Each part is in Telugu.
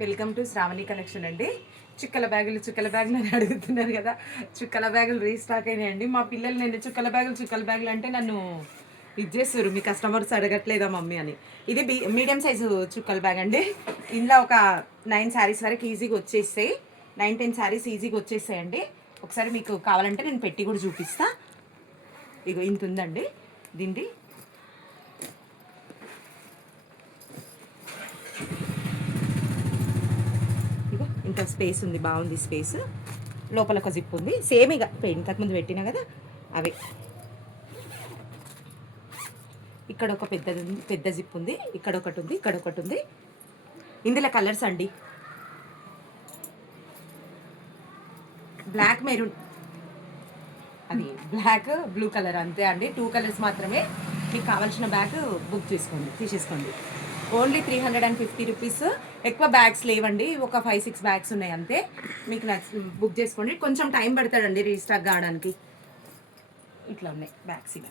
వెల్కమ్ టు శ్రావణి కలెక్షన్ అండి. చుక్కల బ్యాగులు అని అడుగుతున్నారు కదా. చుక్కల బ్యాగులు రీస్టాక్ అయినాయండి. మా పిల్లలు నేను చుక్కల బ్యాగులు అంటే నన్ను చేస్తారు, మీ కస్టమర్స్ అడగట్లేదా మమ్మీ అని. ఇది మీడియం సైజు చుక్కల బ్యాగ్ అండి. ఇందులో ఒక 9 శారీస్ వరకు ఈజీగా వచ్చేస్తాయి. 9-10 శారీస్ ఈజీగా వచ్చేస్తాయండి. ఒకసారి మీకు కావాలంటే నేను పెట్టి కూడా చూపిస్తా. ఇగో ఇంత ఉందండి దీంది. ఇంత స్పేస్ ఉంది, బాగుంది స్పేస్. లోపల ఒక జిప్ ఉంది, సేమ్ ఇక ఇంతకుముందు పెట్టినా కదా అవి. ఇక్కడ ఒక పెద్ద జిప్ ఉంది, ఇక్కడ ఒకటి ఉంది, ఇక్కడ ఒకటి ఉంది. ఇందులో కలర్స్ అండి, బ్లాక్ మెరూన్, అది బ్లాక్ బ్లూ కలర్ అంతే అండి. 2 కలర్స్ మాత్రమే. మీకు కావాల్సిన బ్యాగ్ బుక్ తీసేసుకోండి. Only 350 rupees. ఎక్కువ బ్యాగ్స్ లేవండి, ఒక 5-6 బ్యాగ్స్ ఉన్నాయి అంతే. మీకు బుక్ చేసుకోండి. కొంచెం టైం పడుతుందండి రీస్టాక్ కావడానికి. ఇట్లా ఉన్నాయి బ్యాగ్స్. ఇవి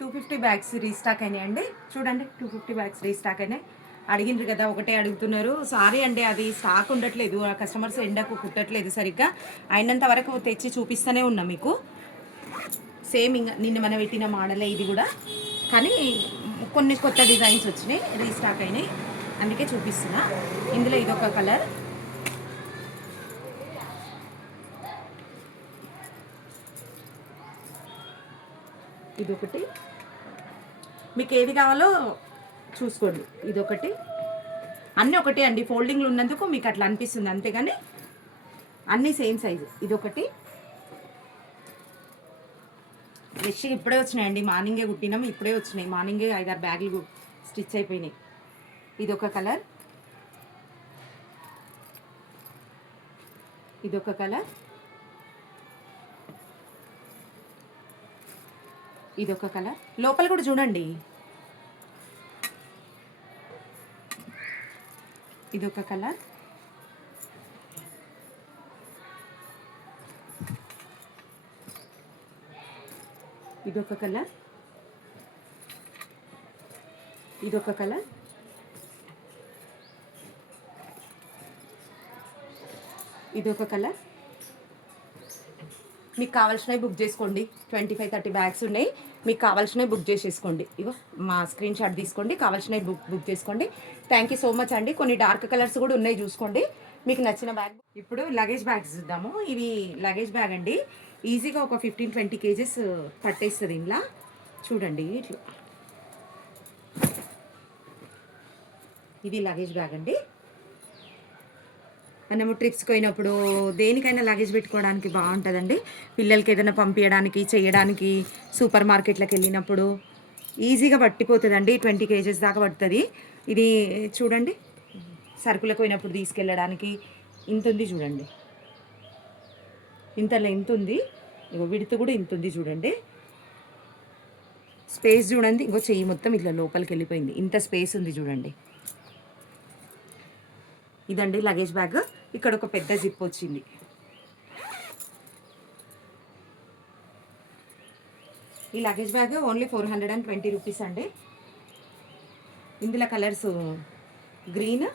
250 బ్యాగ్స్ రీస్టాక్ అయినాయండి. చూడండి, 250 బ్యాగ్స్ రీస్టాక్ అయినాయి. అడిగిండ్రు కదా, ఒకటే అడుగుతున్నారు. సారీ అండి, అది స్టాక్ ఉండట్లేదు. కస్టమర్స్ ఎండకు కుట్టట్లేదు సరిగ్గా. అయినంత వరకు తెచ్చి చూపిస్తూనే ఉన్నా మీకు. సేమ్ ఇంకా నిన్న మనం పెట్టిన మోడలే ఇది కూడా, కానీ కొన్ని కొత్త డిజైన్స్ వచ్చినాయి, రీస్టాక్ అయినాయి, అందుకే చూపిస్తున్నా. ఇందులో ఇదొక కలర్, ఇదొకటి. మీకు ఏది కావాలో చూసుకోండి. ఇదొకటి, అన్నీ ఒకటే అండి. ఫోల్డింగ్లు ఉన్నందుకు మీకు అట్లా అనిపిస్తుంది అంతేగాని అన్నీ సేమ్ సైజు. ఇదొకటి ఫ్రెష్ ఇప్పుడే వచ్చినాయండి, మార్నింగే కుట్టినాం, ఇప్పుడే వచ్చినాయి. మార్నింగే 5-6 బ్యాగులు స్టిచ్ అయిపోయినాయి. ఇదొక కలర్, ఇదొక కలర్, ఇదొక కలర్. లోపల కూడా చూడండి, ఇదొక కలర్, ఇదొక కలర్, ఇదొక కలర్, ఇదొక కలర్. మీకు కావాల్సినవి బుక్ చేసుకోండి. 25-30 బ్యాగ్స్ ఉన్నాయి, మీకు కావాల్సినవి బుక్ చేసేసుకోండి. ఇగో మా స్క్రీన్ షాట్ తీసుకోండి, కావాల్సినవి బుక్ చేసుకోండి. థ్యాంక్ యూ సో మచ్ అండి. కొన్ని డార్క్ కలర్స్ కూడా ఉన్నాయి, చూసుకోండి. మీకు నచ్చిన బ్యాగ్. ఇప్పుడు లగేజ్ బ్యాగ్స్ చూద్దాము. ఇవి లగేజ్ బ్యాగ్ అండి. ఈజీగా ఒక 15-20 కేజెస్ పట్టేస్తుంది ఇంట్లో. చూడండి ఇట్లా, ఇది లగేజ్ బ్యాగ్ అండి. మనము ట్రిప్స్కి పోయినప్పుడు దేనికైనా లగేజ్ పెట్టుకోవడానికి బాగుంటుందండి. పిల్లలకి ఏదైనా పంపించడానికి, చేయడానికి, సూపర్ మార్కెట్లకు వెళ్ళినప్పుడు ఈజీగా పట్టిపోతుందండి. 20 కేజెస్ దాకా పడుతుంది. ఇది చూడండి, సరుకులకు పోయినప్పుడు తీసుకెళ్ళడానికి ఇంత ఉంది చూడండి, ఇంత లెంత్ ఉంది. ఇంకో విడత కూడా ఇంత ఉంది చూడండి. స్పేస్ చూడండి, ఇంకో చెయ్యి మొత్తం ఇట్లా లోపలికి వెళ్ళిపోయింది, ఇంత స్పేస్ ఉంది చూడండి. ఇదండి లగేజ్ బ్యాగ్. ఇక్కడ ఒక పెద్ద జిప్ వచ్చింది. ఈ లగేజ్ బ్యాగ్ ఓన్లీ 420 రూపీస్ అండి. ఇందులో colours green,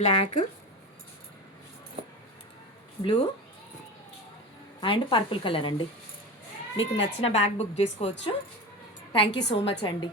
black, blue and purple colour అండి. మీకు నచ్చిన బ్యాగ్ బుక్ చేసుకోవచ్చు. థ్యాంక్ యూ సో మచ్ అండి.